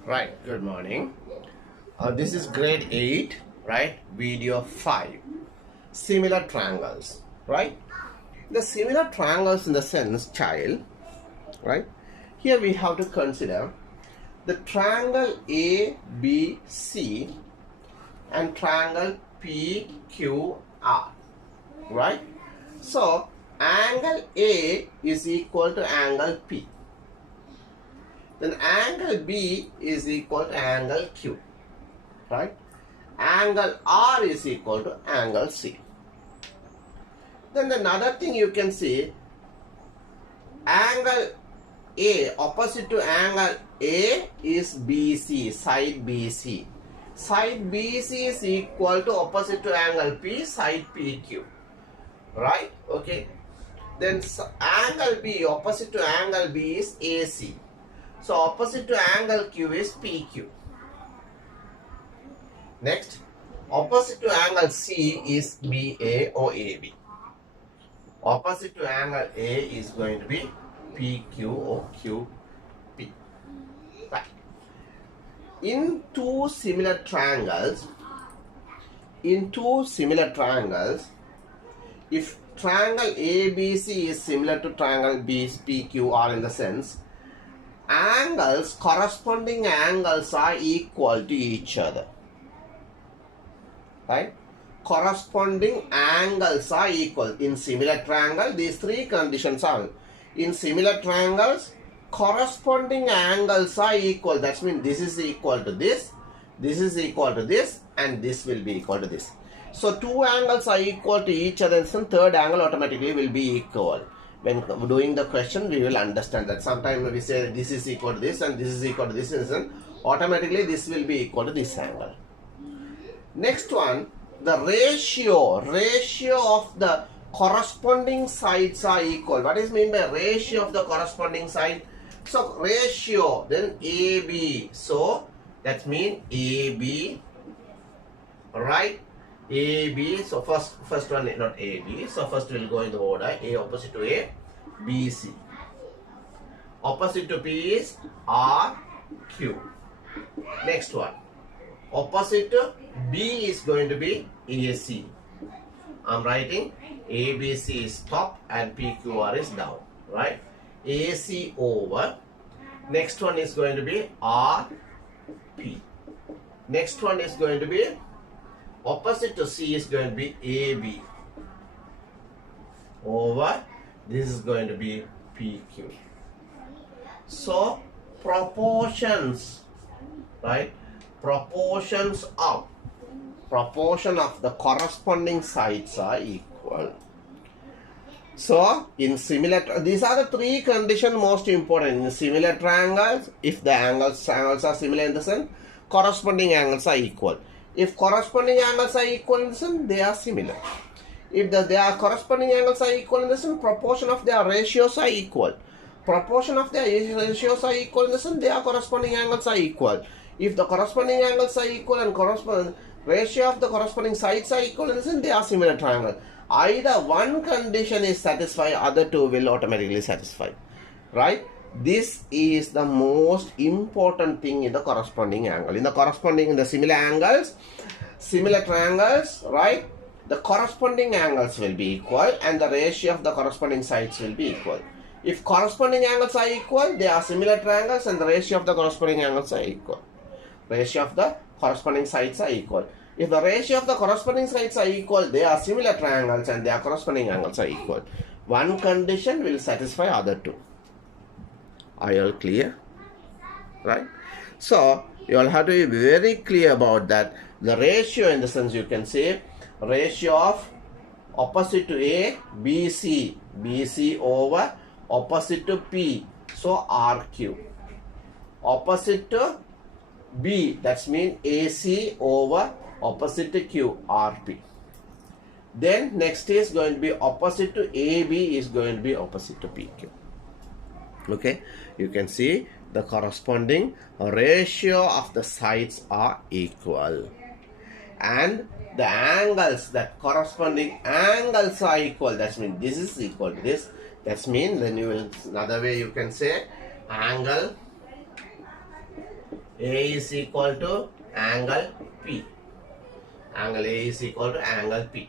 Right, good morning. This is grade 8, right? Video 5. Similar triangles, right? The similar triangles in the sense, child, right? Here we have to consider the triangle ABC and triangle PQR, right? So, angle A is equal to angle P. Then angle B is equal to angle Q, right? Angle R is equal to angle C. Then another thing you can see, angle A opposite to angle A is BC, side BC. Side BC is equal to opposite to angle P, side PQ, right? Okay. Then angle B opposite to angle B is AC. So opposite to angle Q is PQ. Next, opposite to angle C is BA or AB. Opposite to angle A is going to be PQ or QP. Right. In two similar triangles, if triangle ABC is similar to triangle PQR in the sense, corresponding angles are equal to each other. Right? Corresponding angles are equal. In similar triangle, these three conditions are. In similar triangles, corresponding angles are equal. That means this is equal to this is equal to this, and this will be equal to this. So two angles are equal to each other, and some third angle automatically will be equal. When doing the question, we will understand that. Sometimes we say this is equal to this and this is equal to this, and automatically this will be equal to this angle. Next one, the ratio of the corresponding sides are equal. What is mean by ratio of the corresponding side? So ratio, then AB. So that means AB, right? AB. So first one is not AB. So first we will go in the order. A opposite to A, BC. Opposite to P is RQ. Next one. Opposite to B is going to be AC. I'm writing ABC is top and PQR is down, right? AC over. Next one is going to be RP. Next one is going to be opposite to C is going to be AB over. This is going to be PQ. So proportions, right? Proportion of the corresponding sides are equal. So in similar, these are the three conditions most important in similar triangles. If the angles are similar in the sense, corresponding angles are equal. If corresponding angles are equal in the sense, they are similar. If their corresponding angles are equal in the sense, proportion of their ratios are equal. Proportion of their ratios are equal in the sense, their corresponding angles are equal. If the corresponding angles are equal and ratio of the corresponding sides are equal in the sense, they are similar triangle. Either one condition is satisfied, other two will automatically satisfy. Right? This is the most important thing in the corresponding angle. In the similar triangles, right? The corresponding angles will be equal and the ratio of the corresponding sides will be equal. If corresponding angles are equal, they are similar triangles and the ratio of the corresponding angles are equal. Ratio of the corresponding sides are equal. If the ratio of the corresponding sides are equal, they are similar triangles and their corresponding angles are equal. One condition will satisfy other two. Are you all clear? Right? So, you all have to be very clear about that. The ratio in the sense you can say, ratio of opposite to A, BC over opposite to P, so RQ. Opposite to B, that means AC over opposite to Q, RP. Then next is going to be opposite to AB is going to be opposite to PQ. Okay, you can see the corresponding ratio of the sides are equal. And the angles, that corresponding angles are equal. That means this is equal to this. That means then you will, another way you can say angle A is equal to angle P. Angle A is equal to angle P,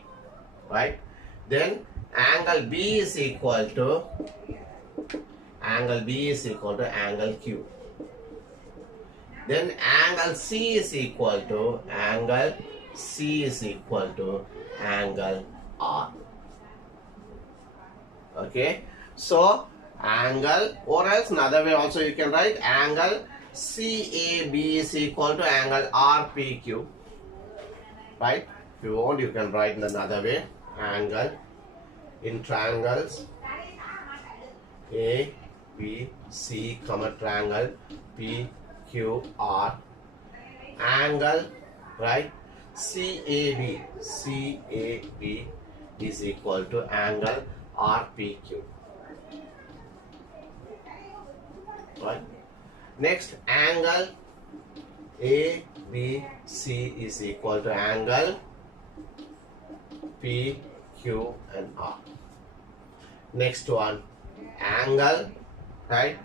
right? Then angle B is equal to angle Q. Then angle C is equal to angle R. Okay, so angle, or else another way also you can write angle CAB is equal to angle RPQ, right? If you want, you can write in another way, angle in triangles A, B, C, triangle P, Q, R, angle, right? CAB is equal to angle RPQ, right? Next, angle ABC is equal to angle P, Q and R. Next one, angle, right?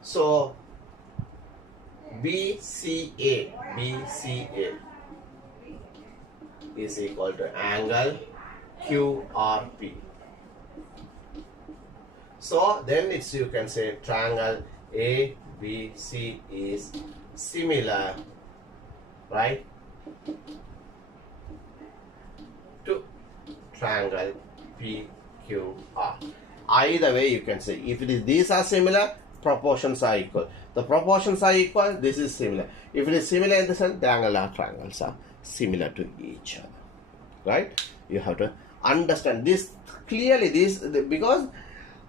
So BCA is equal to angle QRP. So then it's, you can say triangle ABC is similar, right, to triangle PQR. Either way you can say, if it is, these are similar, proportions are equal. The proportions are equal, this is similar. If it is similar in the sense, the angular triangles are similar to each other, right? You have to understand this clearly, this because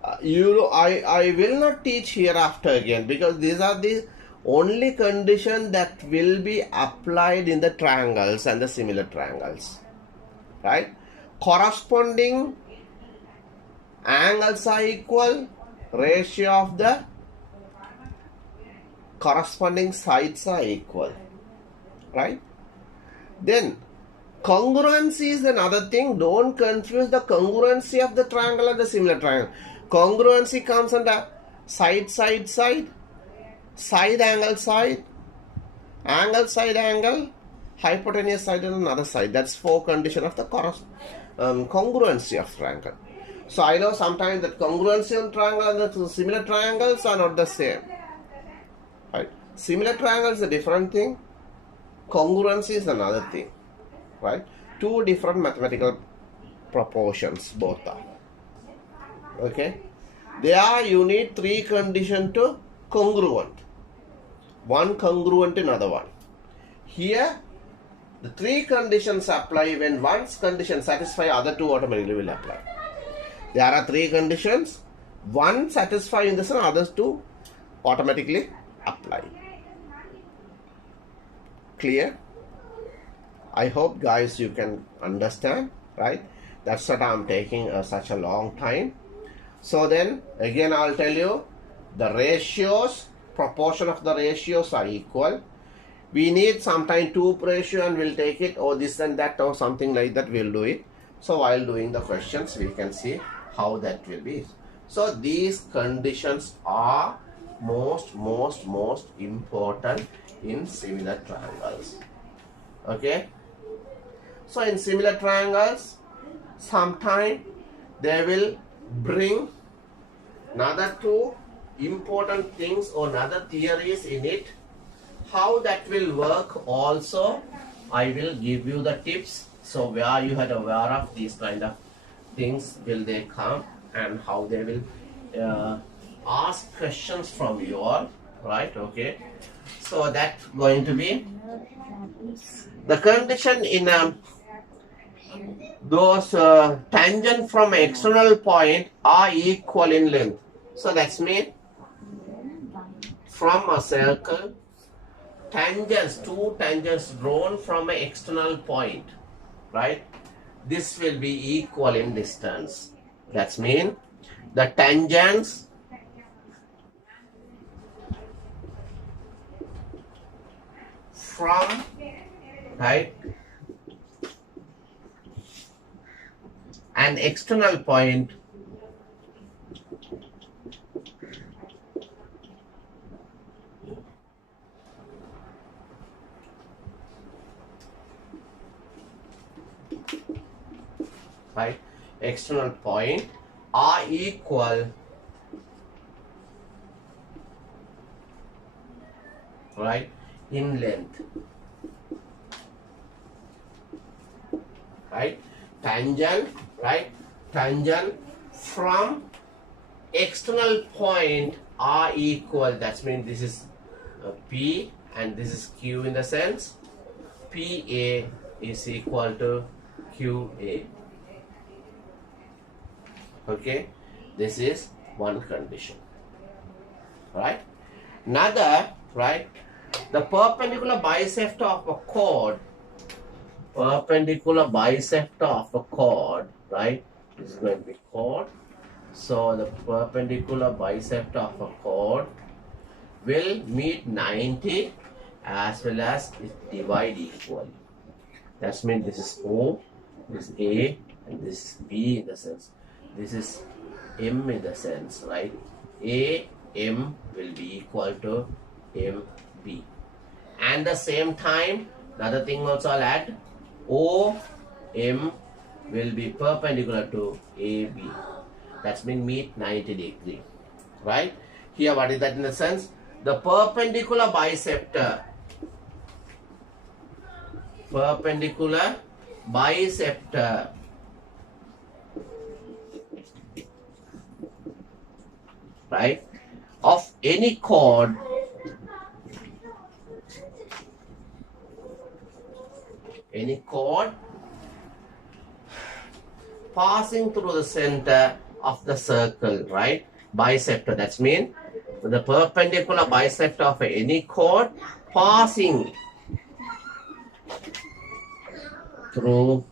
I will not teach hereafter again, because these are the only condition that will be applied in the triangles and the similar triangles, right? Corresponding angles are equal, ratio of the corresponding sides are equal, right? Then congruency is another thing. Don't confuse the congruency of the triangle and the similar triangle. Congruency comes under side, angle, hypotenuse side and another side. That's 4 condition of the congruency of triangle. So I know sometimes that congruency of triangle and the similar triangles are not the same, right? Similar triangle is a different thing, congruency is another thing, right? 2 different mathematical proportions both are. Okay, there you need 3 conditions to congruent. One congruent in another one. Here the 3 conditions apply. When one condition satisfy, other 2 automatically will apply. There are 3 conditions, one satisfy in this and others 2 automatically apply. Clear? I hope guys you can understand, right? That's what I'm taking such a long time. So then again I'll tell you, the ratios, proportion of the ratios are equal. We need sometime 2 ratio and we'll take it, or this and that or something like that, we'll do it. So while doing the questions we can see how that will be. So these conditions are most important in similar triangles. Okay, so in similar triangles sometime they will bring another 2 important things or another theories in it. How that will work also I will give you the tips, so where you had aware of these kind of things will they come, and how they will ask questions from you all, right? Okay, so that's going to be the condition in those tangent from external point are equal in length. So that's mean from a circle, tangents, 2 tangents drawn from an external point, right? This will be equal in distance. That's mean the tangents from, right, an external point right? External point are equal, right, in length, right? Tangent, right? Tangent from external point are equal. That means this is P and this is Q in the sense. PA is equal to QA. Okay, this is one condition, right? Another, right? The perpendicular bisector of a chord, right? This is going to be chord. So the perpendicular bisector of a chord will meet 90 as well as it divide equally. That means this is O, this is A, and this is B in the sense. This is M in the sense, right? A, M will be equal to M, B. And the same time, another thing also I'll add, O, M will be perpendicular to A, B. That means meet 90 degree, right? Here, what is that in the sense? The perpendicular bisector, right, of any chord passing through the center of the circle, right? Bisector, that means the perpendicular bisector of any chord passing through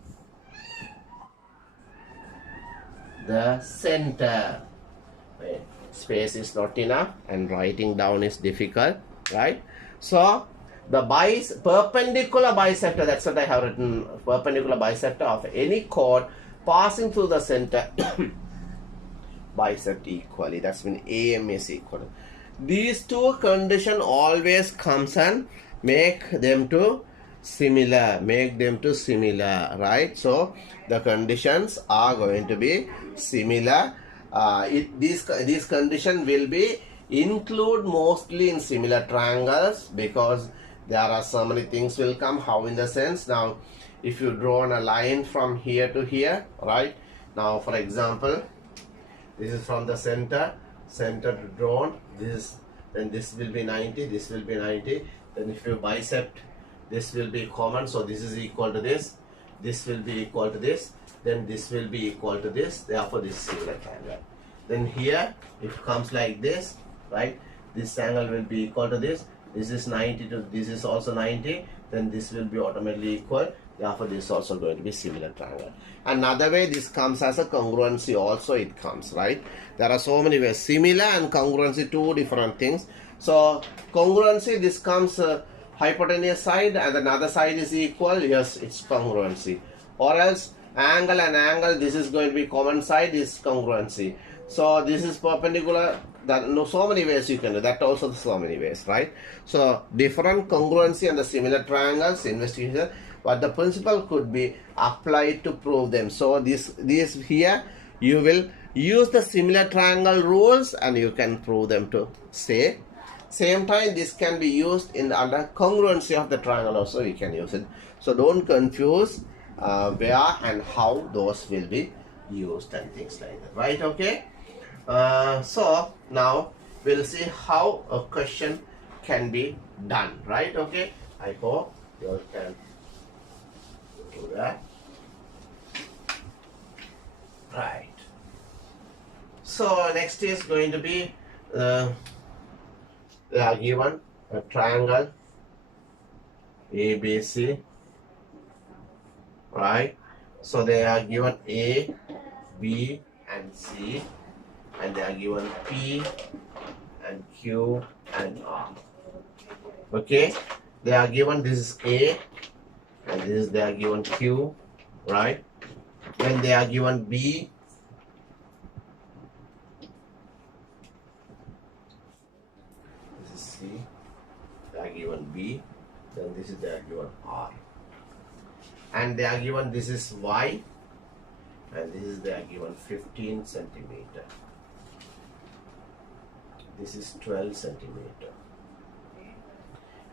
the center. Space is not enough and writing down is difficult, right? So the perpendicular bisector, that's what I have written, perpendicular bisector of any chord passing through the center bisect equally. That's when AM is equal. These two conditions always comes and make them to similar, right? So the conditions are going to be similar. These conditions will be include mostly in similar triangles because there are so many things will come. How in the sense, now if you draw a line from here to here, right? Now for example, this is from the center to drawn, then this will be 90, this will be 90. Then if you bisect, this will be common, so this is equal to this will be equal to this, then this will be equal to this, therefore this is similar triangle. Then here it comes like this, right? This angle will be equal to this is 90 to this is also 90, then this will be automatically equal, therefore this is also going to be similar triangle. Another way this comes as a congruency also, it comes, right? There are so many ways, similar and congruency, two different things. So congruency, this comes hypotenuse side and another side is equal, yes, it's congruency. Or else angle and angle, this is going to be common side, is congruency. So this is perpendicular, that no, so many ways you can do that, also so many ways, right? So different congruency and the similar triangles investigation, but the principle could be applied to prove them. So this here you will use the similar triangle rules and you can prove them to say. Same time this can be used in under congruency of the triangle also, we can use it. So don't confuse where and how those will be used and things like that, right? Okay. So now we'll see how a question can be done, right? Okay, I hope you can do that, right? So next is going to be they are given a triangle ABC, right? So they are given A, B and C, and they are given P and Q and R. Okay, they are given this is A and this is they are given Q, right? Then they are given B, this is C, they are given B, then this is they are given R, and they are given this is Y and this is they are given 15 centimeter. This is 12 centimeter,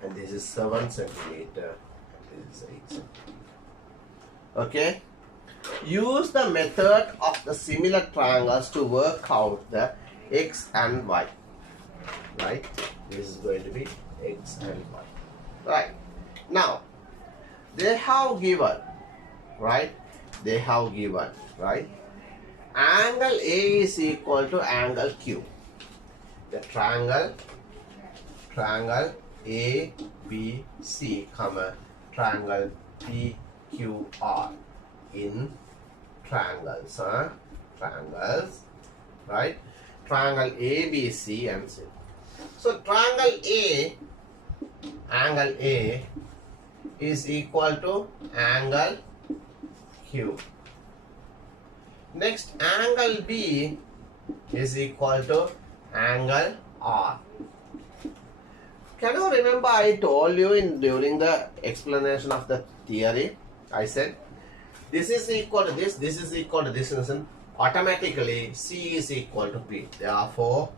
and this is 7 centimeter, and this is 8 centimeter. Okay, use the method of the similar triangles to work out the x and y. Right, this is going to be x and y. Right, now they have given, right, they have given, right, angle A is equal to angle Q. The triangle ABC, triangle PQR in triangles, right? Triangle ABC and C. So triangle A, angle A is equal to angle Q. Next, angle B is equal to angle R. Can you remember I told you during the explanation of the theory, I said this is equal to this is equal to this, and automatically C is equal to P. Therefore,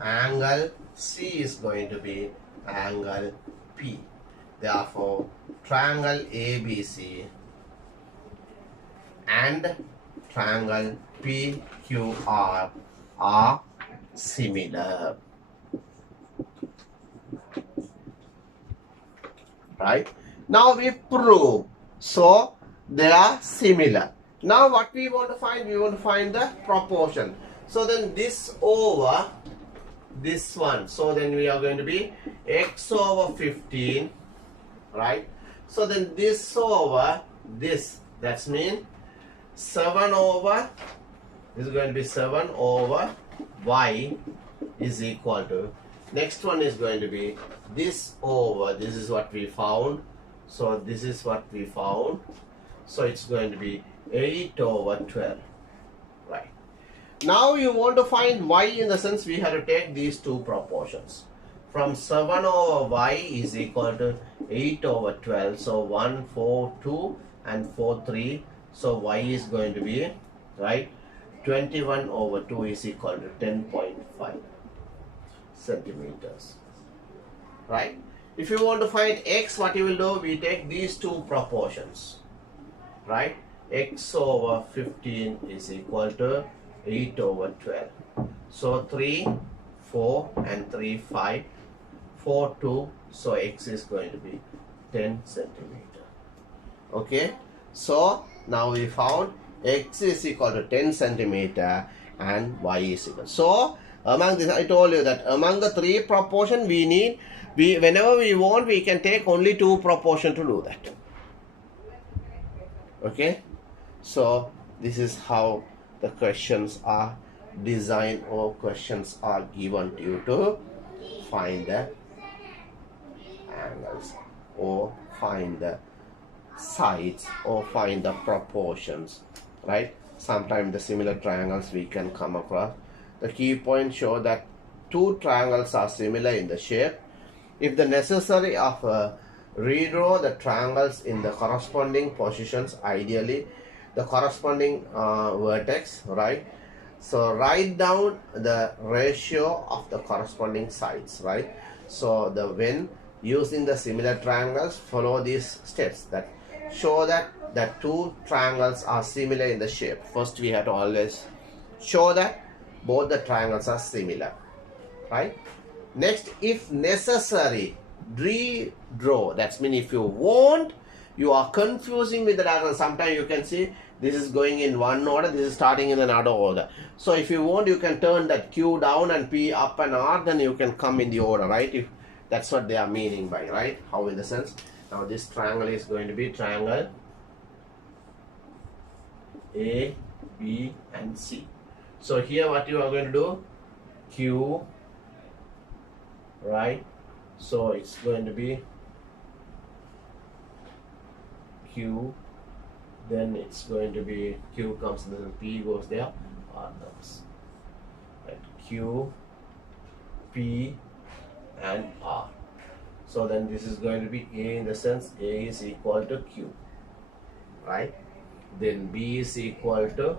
angle C is going to be angle P. Therefore, triangle ABC and triangle PQR are similar. Right? Now we prove. So they are similar. Now what we want to find? We want to find the proportion. So then this over this one. So then we are going to be x over 15. Right? So then this over this. That's mean 7 over, this is going to be 7 over y is equal to, next one is going to be this over, this is what we found. So this is what we found. So it's going to be 8 over 12. Right. Now you want to find y, in the sense we have to take these two proportions. From 7 over y is equal to 8 over 12. So 1, 4, 2 and 4, 3. So y is going to be, right, 21 over 2 is equal to 10.5 centimeters. Right. If you want to find x, what you will do, we take these two proportions. Right. X over 15 is equal to 8 over 12. So 3, 4 and 3, 5, 4, 2. So x is going to be 10 centimeter. Okay. So now we found x is equal to 10 centimeter and y is equal. So among this, I told you that among the three proportion we need, whenever we want, we can take only two proportion to do that. Okay. So this is how the questions are designed, or questions are given to you to find the angles or find the sides or find the proportions, right? Sometimes the similar triangles we can come across. The key points show that two triangles are similar in the shape. If the necessary of redraw the triangles in the corresponding positions, ideally the corresponding vertex, right? So write down the ratio of the corresponding sides, right? So when using the similar triangles, follow these steps that show that the two triangles are similar in the shape. First we have to always show that both the triangles are similar, right? Next, if necessary, redraw. That's mean if you want, you are confusing with the diagram. Sometimes you can see this is going in one order, this is starting in another order. So if you want, you can turn that Q down and P up and R, then you can come in the order, right? If that's what they are meaning by, right? How in the sense. Now this triangle is going to be triangle A, B and C. So here what you are going to do, Q, right? So it's going to be Q, then it's going to be Q comes and then P goes there, R comes, right? Q, P and R. So then this is going to be A, in the sense A is equal to Q, right? then B is equal to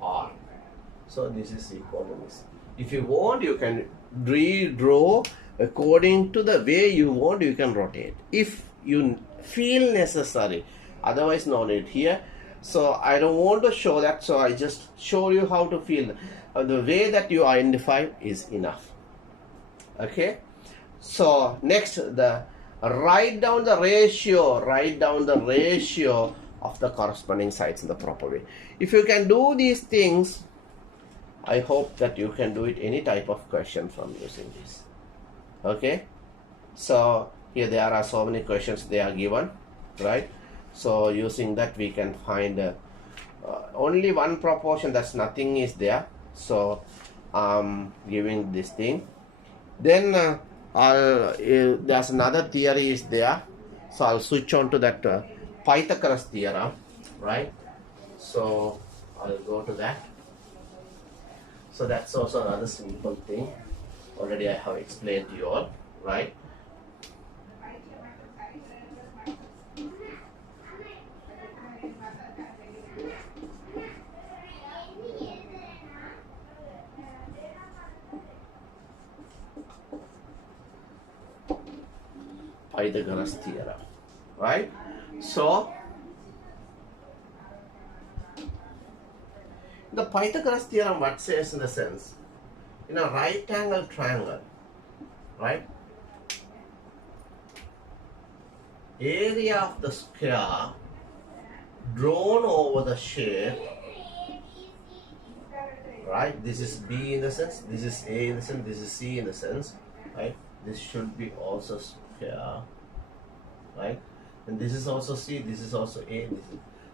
R. So this is equal to this. If you want, you can redraw according to the way you want. You can rotate if you feel necessary, otherwise no need here. So I don't want to show that, so I just show you how to feel. The way that you identify is enough. Okay, so next, write down the ratio of the corresponding sides in the proper way. If you can do these things, I hope that you can do it any type of question from using this. Okay, so here there are so many questions they are given, right? So using that we can find only one proportion, that's nothing is there. So giving this thing, then there's another theory is there, so I'll switch on to that Pythagoras theorem, right? So I'll go to that. So that's also another simple thing, already I have explained to you all, right? Pythagoras theorem, right? So the Pythagoras theorem, what says in the sense, in a right angle triangle, right, area of the square drawn over the shape, right, this is B in the sense, this is A in the sense, this is C in the sense, right, this should be also square, right, and this is also C, this is also A,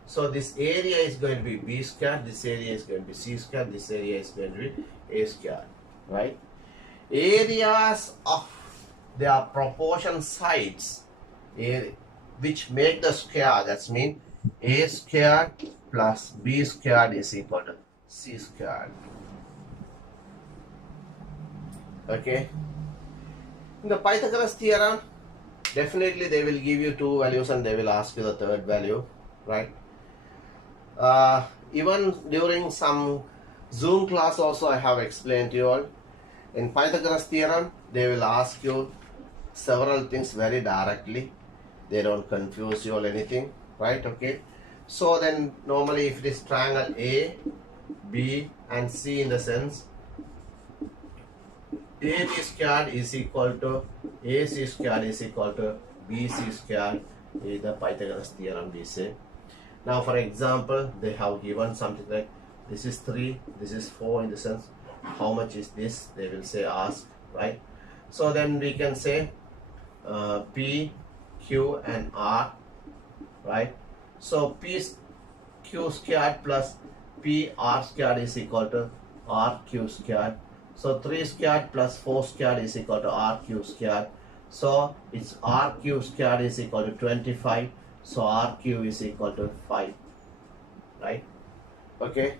so this area is going to be B square, this area is going to be C square, this area is going to be A square, right? Areas of their proportion sides which make the square, that's mean A squared plus B squared is equal to C squared. Okay. In the Pythagoras theorem, definitely they will give you two values and they will ask you the third value, right? Even during some Zoom class also I have explained to you all. In Pythagoras theorem, they will ask you several things very directly. They don't confuse you or anything, right? Okay. So then normally if it is triangle A, B and C in the sense, AB squared is equal to AC squared is equal to BC squared is the Pythagoras theorem we say. Now for example, they have given something like this is 3, this is 4 in the sense, how much is this? They will say ask, right? So then we can say P, Q and R, right? So P Q squared plus P R squared is equal to R Q squared. So 3 squared plus 4 squared is equal to R Q squared. So it's R Q squared is equal to 25. So RQ is equal to 5, right? Okay.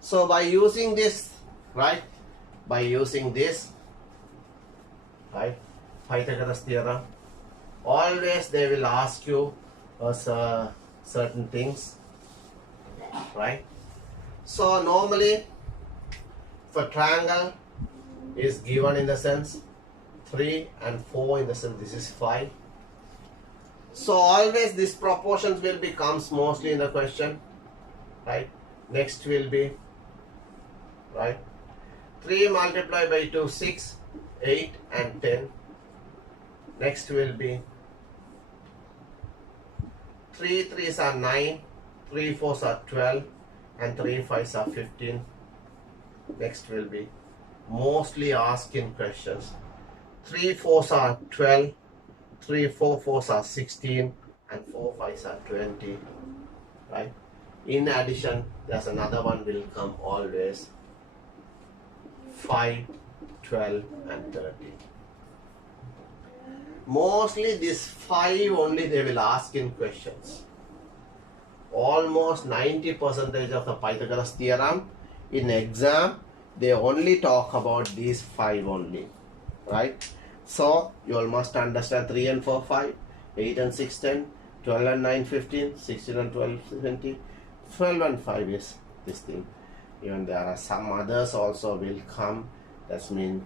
So by using this, right? By using this, right? Pythagoras theorem, always they will ask you certain things, right? So normally, for triangle is given in the sense 3 and 4 in the sense this is 5. So always these proportions will be comes mostly in the question, right? Next will be, right, 3 multiplied by 2, 6, 8 and 10. Next will be 3 3s are 9, 3 4s are 12 and 3 5s are 15. Next will be mostly asking questions. 3 4s are 12, 3 4 4s are 16 and 4 5s are 20, right? In addition, there's another one will come always, 5, 12 and 30. Mostly this 5 only they will ask in questions. Almost 90% of the Pythagoras theorem in exam, they only talk about these 5 only, right? So you all must understand 3 and 4, 5, 8 and 6, 10, 12 and 9, 15. 16 and 12, 20. 12 and 5 is this thing. Even there are some others also will come. That means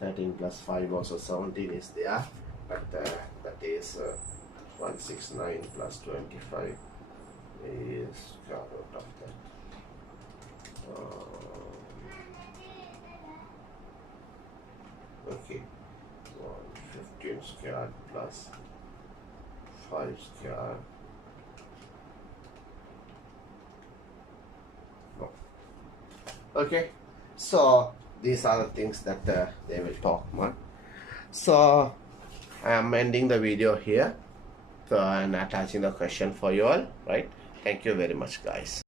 13 plus 5 also 17 is there. But that is 169 plus 25 is square root of that. 115 squared plus 5 squared. No. Okay, so these are the things that they will talk more. So I am ending the video here and attaching the question for you all, right? Thank you very much, guys.